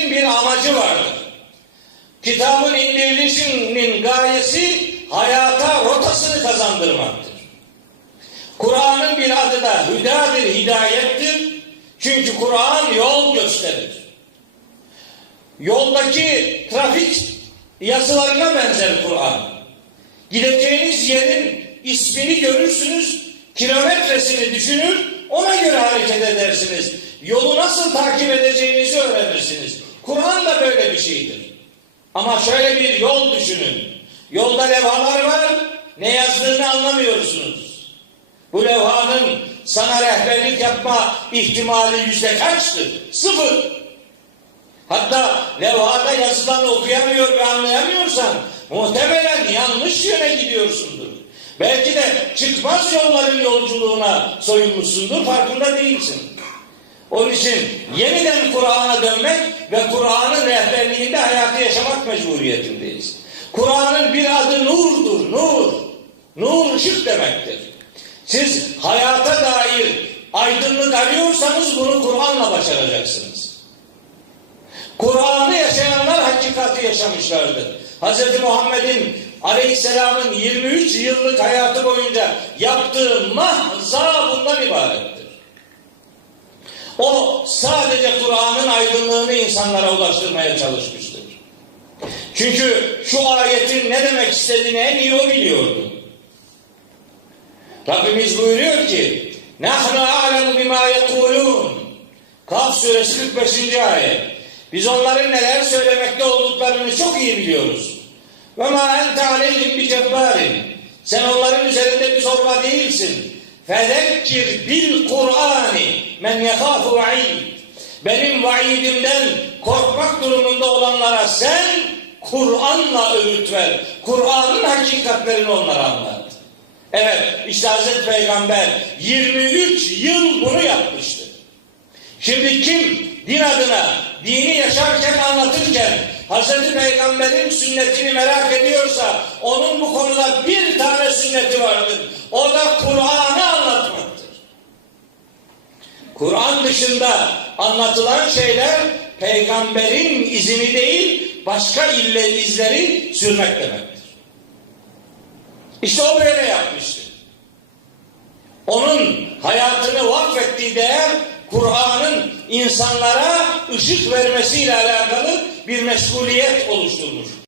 indirilişinin bir amacı vardır. Kitabın indirilişinin gayesi hayata rotasını kazandırmaktır. Kur'an'ın bir adı da hüdadır, hidayettir. Çünkü Kur'an yol gösterir. Yoldaki trafik yazılarına benzer Kur'an. Gideceğiniz yerin ismini görürsünüz, kilometresini düşünür, ona göre hareket edersiniz. Yolu nasıl takip edeceğinizi öğrenirsiniz. Kur'an da böyle bir şeydir. Ama şöyle bir yol düşünün. Yolda levhalar var, ne yazdığını anlamıyorsunuz. Bu levhanın sana rehberlik yapma ihtimali yüzde kaçtır? Sıfır. Hatta levhada yazılan okuyamıyor ve anlayamıyorsan muhtemelen yanlış yöne gidiyorsundur. Belki de çıkmaz yolların yolculuğuna soyunmuşsundur, farkında değilsin. Onun için yeniden Kur'an'a dönmek ve Kur'an'ın rehberliğinde hayatı yaşamak mecburiyetindeyiz. Kur'an'ın bir adı nurdur, nur. Nur ışık demektir. Siz hayata dair aydınlık arıyorsanız bunu Kur'an'la başaracaksınız. Kur'an'ı yaşayanlar hakikati yaşamışlardır. Hz. Muhammed'in Aleyhisselam'ın 23 yıllık hayatı boyunca yaptığı mahza bundan ibarettir. O sadece Kur'an'ın aydınlığını insanlara ulaştırmaya çalışmıştır. Çünkü şu ayetin ne demek istediğini en iyi o biliyordu. Rabbimiz buyuruyor ki Nahnu a'lemu bima yekulun Kaf suresi 45. ayet. Biz onların neler söylemekte olduklarını çok iyi biliyoruz. Ente aleyhim bi cebbarin. Sen onların üzerinde bir zorba değilsin. Bil Kur'ani men yekâfu va'id. Benim vaidimden korkmak durumunda olanlara sen Kur'an'la öğüt ver. Kur'an'ın hakikatlerini onlara anlat. Evet, işte Hazreti Peygamber 23 yıl bunu yapmıştır. Şimdi kim din adına, dini yaşarken anlatırken Hazreti Peygamber'in sünnetini merak ediyorsa onun bu konuda bir tane sünneti vardır. O da anlatmaktır. Kur'an dışında anlatılan şeyler peygamberin izini değil başka ille izleri sürmek demektir. İşte o böyle yapmıştır. Onun hayatını vakfettiği değer Kur'an'ın insanlara ışık vermesiyle alakalı bir meşguliyet oluşturmuş.